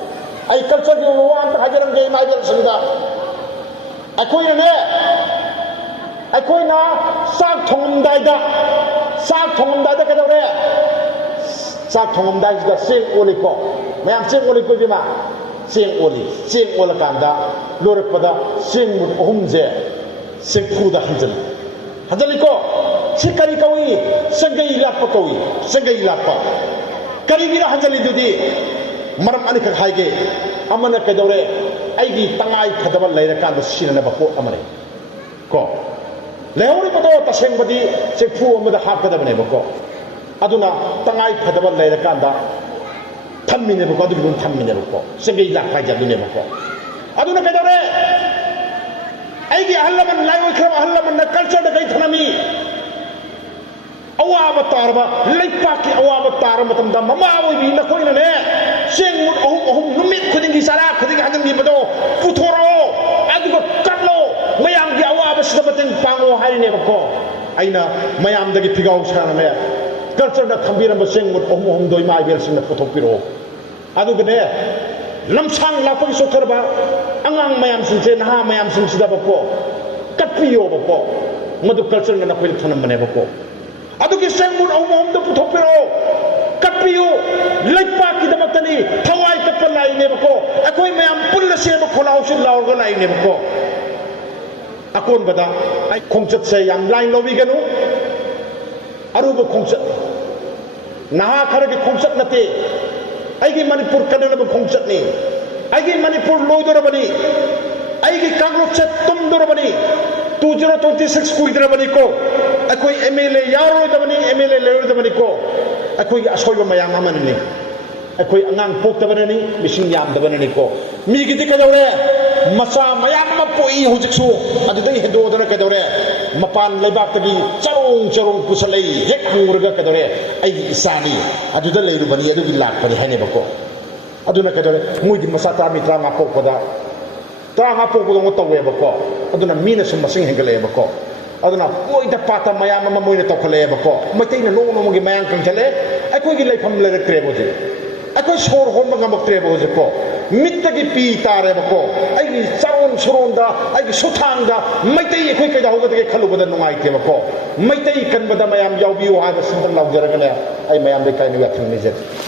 ꯑꯩ ꯀꯜꯆꯔꯒꯤ ꯑꯣꯏꯕ ꯋꯥ ꯑꯝꯇ ꯍꯥꯏꯖꯔꯝꯒꯦ ꯏꯃꯥ ꯏꯕꯦꯜꯁꯤꯡꯗ ꯑꯩꯈꯣꯏꯅ ꯆꯥꯛ ꯊꯣꯡꯉꯝꯗꯥꯏꯗ ꯀꯩꯗꯧꯔꯦ ꯆꯥꯛ ꯊꯣꯡꯉꯝꯗꯥꯏꯁꯤꯗ ꯆꯦꯡ ꯑꯣꯜꯂꯤꯀꯣ ꯃꯌꯥꯝ ꯆꯦꯡ ꯑꯣꯜꯂꯤꯀꯣ ꯏꯕꯦꯝꯃ ꯆꯦꯡ ꯑꯣꯜꯂꯀꯥꯟꯗ ꯂꯣꯏꯔꯛꯄꯗ ꯆꯦꯡ ꯃꯨꯠ 3ꯁꯦ ꯆꯦꯡꯐꯨꯗ ꯍꯟꯖꯤꯜꯂꯤ ꯍꯟꯖꯤꯜꯂꯤꯀꯣ ꯁꯤ ꯀꯔꯤ ꯀꯧꯏ ꯁꯥꯒꯩ ꯂꯥꯠꯄ ꯀꯧꯏ ꯁꯥꯒꯩ ꯂꯥꯠꯄ ꯀꯔꯤꯒꯤꯅꯣ ꯍꯟꯖꯤꯜꯂꯤꯗꯨꯗꯤ ꯃꯔꯝ ꯑꯅꯤꯈꯛ ꯍꯥꯏꯒꯦ ꯑꯃꯅ ꯀꯩꯗꯧꯔꯦ ꯑꯩꯒꯤ ꯇꯉꯥꯏ ꯐꯗꯕ ꯂꯩꯔꯀꯥꯟꯗ ꯁꯤꯖꯤꯟꯅꯅꯕ ꯄꯣꯠ ꯑꯃꯅꯤ ꯀꯣ ꯂꯩꯍꯧꯔꯤꯕꯗꯣ ꯇꯁꯦꯡꯕꯗꯤ ꯆꯦꯛꯐꯨ ꯑꯃꯗ ꯍꯥꯞꯀꯗꯕꯅꯦꯕꯀꯣ ꯑꯗꯨꯅ ꯇꯉꯥꯏ ꯐꯗꯕ ꯂꯩꯔꯀꯥꯟꯗ ꯊꯝꯃꯤꯅꯦꯕꯀꯣ ꯑꯗꯨꯒꯤ ꯃꯅꯨꯡꯗ ꯊꯝꯃꯤꯅꯦꯕꯀꯣ ꯁꯥꯒꯩ ꯂꯥꯠꯄ ꯍꯥꯏꯁꯦ ꯑꯗꯨꯅꯦꯕꯀꯣ ꯑꯗꯨꯅ ꯀꯩꯗꯧꯔꯦ ꯑꯩꯒꯤ ꯑꯍꯜ ꯂꯃꯟ ꯂꯥꯏꯑꯣꯏꯈ꯭ꯔꯕ ꯑꯍꯜ ꯂꯃꯟꯅ ꯀꯜꯆꯔꯗ ꯀꯩ ꯊꯅꯝꯃꯤ ꯑꯋꯥꯕ ꯇꯥꯔꯕ ꯂꯩꯄꯥꯛꯀꯤ ꯑꯋꯥꯕ ꯇꯥꯔꯕ ꯃꯇꯝꯗ ꯃꯃꯥ ꯑꯣꯏꯕꯤ ꯅꯈꯣꯏꯅꯅꯦ ꯆꯦꯡ ꯃꯨꯠ ꯑꯍꯨꯝ ꯅꯨꯃꯤꯠ ꯈꯨꯗꯤꯡꯒꯤ ꯆꯔꯥ ꯈꯨꯗꯤꯡꯒꯤ ꯍꯟꯖꯤꯟꯈꯤꯕꯗꯣ ꯄꯨꯊꯣꯔꯛꯑꯣ ꯑꯗꯨꯒ ꯀꯠꯂꯣ ꯃꯌꯥꯝꯒꯤ ꯑꯋꯥꯕꯁꯤꯗ ꯃꯇꯦꯡ ꯄꯥꯡꯉꯣ ꯍꯥꯏꯔꯤꯅꯦꯕꯀꯣ ꯑꯩꯅ ꯃꯌꯥꯝꯗꯒꯤ ꯐꯤꯒꯥꯎ ꯁꯥꯅꯅꯦ ꯀꯜꯆꯔꯗ ꯊꯝꯕꯤꯔꯝꯕ ꯆꯦꯡ ꯃꯨꯠ ꯑꯍꯨꯝꯗꯣ ꯏꯃꯥ ꯏꯕꯦꯜꯁꯤꯡꯅ ꯄꯨꯊꯣꯛꯄꯤꯔꯛꯑꯣ ꯑꯗꯨꯒꯅꯦ ꯂꯝꯁꯥꯡ ꯂꯥꯛꯄꯒꯤ ꯆꯣꯛꯊꯔꯕ ꯑꯉꯥꯡ ꯃꯌꯥꯝꯁꯤꯡꯁꯦ ꯅꯍꯥ ꯃꯌꯥꯝꯁꯤꯡꯁꯤꯗꯕꯀꯣ ꯀꯠꯄꯤꯌꯣꯕꯀꯣ ꯃꯗꯨ ꯀꯜꯆꯔꯅ ꯅꯈꯣꯏꯗ ꯊꯅꯝꯕꯅꯦꯕꯀꯣ ꯑꯗꯨꯒꯤ ꯆꯦꯡ ꯃꯨꯠ ꯑꯍꯨꯝꯗꯣ ꯄꯨꯊꯣꯛꯄꯤꯔꯛꯑꯣ ꯀꯠꯄꯤꯌꯨ ꯂꯩꯄꯥꯛꯀꯤꯗꯃꯛꯇꯅꯤ ꯊꯋꯥꯏ ꯀꯠꯄ ꯂꯥꯛꯏꯅꯦꯕꯀꯣ ꯑꯩꯈꯣꯏ ꯃꯌꯥꯝ ꯄꯨꯟꯅ ꯁꯦꯝꯕ ꯈꯣꯜꯂꯥꯎꯁꯤ ꯂꯥꯎꯔꯒ ꯂꯥꯛꯏꯅꯦꯕꯀꯣ ꯑꯀꯣꯟꯕꯗ ꯑꯩ ꯈꯣꯡꯆꯠꯁꯦ ꯌꯥꯝ ꯂꯥꯏꯟ ꯂꯧꯕꯤꯒꯅꯨ ꯑꯔꯨꯕ ꯈꯣꯡꯆꯠ ꯅꯍꯥ ꯈꯔꯒꯤ ꯈꯣꯡꯆꯠ ꯅꯠꯇꯦ ꯑꯩꯒꯤ ꯃꯅꯤꯄꯨꯔ ꯀꯟꯅꯅꯕ ꯈꯣꯡꯆꯠꯅꯤ ꯑꯩꯒꯤ ꯃꯅꯤꯄꯨꯔ ꯂꯣꯏꯗꯣꯔꯕꯅꯤ ꯑꯩꯒꯤ ꯀꯥꯡꯂꯨꯞꯁꯦ ꯇꯨꯝꯗꯣꯔꯕꯅꯤ 2026 ꯀꯨꯏꯗ꯭ꯔꯕꯅꯤꯀꯣ ꯑꯩꯈꯣꯏ MLA ꯌꯥꯎꯔꯣꯏꯗꯕꯅꯤ MLA ꯂꯩꯔꯣꯏꯗꯕꯅꯤꯀꯣ ꯑꯩꯈꯣꯏꯒꯤ ꯑꯁꯣꯏꯕ ꯃꯌꯥꯝ ꯑꯃꯅꯤ ꯑꯩꯈꯣꯏ ꯑꯉꯥꯡ ꯄꯣꯛꯇꯕꯅꯅꯤ ꯃꯤꯁꯤꯡ ꯌꯥꯝꯗꯕꯅꯅꯤꯀꯣ ꯃꯤꯒꯤꯗꯤ ꯀꯩꯗꯧꯔꯦ ꯃꯆꯥ ꯃꯌꯥꯝ ꯑꯃ ꯄꯣꯛꯏ ꯍꯧꯖꯤꯛꯁꯨ ꯑꯗꯨꯗꯩ ꯍꯦꯟꯗꯣꯛꯗꯅ ꯀꯩꯗꯧꯔꯦ ꯃꯄꯥꯟ ꯂꯩꯕꯥꯛꯇꯒꯤ ꯆꯔꯣꯡ ꯄꯨꯁꯜꯂꯛꯏ ꯍꯦꯛ ꯍꯪꯉꯨꯔꯒ ꯀꯩꯗꯧꯔꯦ ꯑꯩꯒꯤ ꯏꯆꯥꯅꯤ ꯑꯗꯨꯗ ꯂꯩꯔꯨꯕꯅꯤ ꯑꯗꯨꯒꯤ ꯂꯥꯛꯄꯅꯤ ꯍꯥꯏꯅꯦꯕꯀꯣ ꯑꯗꯨꯅ ꯀꯩꯗꯧꯔꯦ ꯃꯣꯏꯗꯤ ꯃꯆꯥ 30 ꯄꯣꯛꯄꯗ 30 ꯄꯣꯛꯄꯗꯧꯅ ꯇꯧꯋꯦꯕꯀꯣ ꯑꯗꯨꯅ ꯃꯤꯅ ꯁꯨꯝ ꯃꯁꯤꯡ ꯍꯦꯟꯒꯠꯂꯛꯑꯦꯕꯀꯣ ꯑꯗꯨꯅ ꯄꯣꯏꯗ ꯄꯥꯠꯇ ꯃꯌꯥꯝ ꯑꯃ ꯃꯣꯏꯅ ꯇꯧꯈꯠꯂꯛꯑꯦꯕꯀꯣ ꯃꯩꯇꯩꯅ ꯅꯣꯡꯃꯒꯤ ꯃꯌꯥꯝ ꯀꯪꯁꯜꯂꯦ ꯑꯩꯈꯣꯏꯒꯤ ꯂꯩꯐꯝ ꯂꯩꯔꯛꯇ꯭ꯔꯦꯕ ꯍꯧꯖꯤꯛ ꯑꯩꯈꯣꯏ ꯁꯣꯔ ꯍꯣꯟꯕ ꯉꯝꯃꯛꯇ꯭ꯔꯦꯕ ꯍꯧꯖꯤꯛꯀꯣ ꯃꯤꯠꯇꯒꯤ ꯄꯤ ꯇꯥꯔꯦꯕꯀꯣ ꯑꯩꯒꯤ ꯆꯔꯣꯟ ꯁꯨꯔꯣꯟꯗ ꯑꯩꯒꯤ ꯁꯨꯊꯥꯡꯗ ꯃꯩꯇꯩ ꯑꯩꯈꯣꯏ ꯀꯩꯗꯧꯍꯧꯒꯗꯒꯦ ꯈꯜꯂꯨꯕꯗ ꯅꯨꯡꯉꯥꯏꯇꯦꯕꯀꯣ ꯃꯩꯇꯩ ꯀꯟꯕꯗ ꯃꯌꯥꯝ ꯌꯥꯎꯕꯤꯌꯨ ꯍꯥꯏꯕ ꯁꯤꯃꯇꯪ ꯂꯥꯎꯖꯔꯒꯅꯦ ꯑꯩ ꯃꯌꯥꯝ ꯂꯩꯀꯥꯏꯅ ꯌꯥꯊꯪ ꯅꯤꯖꯔꯤ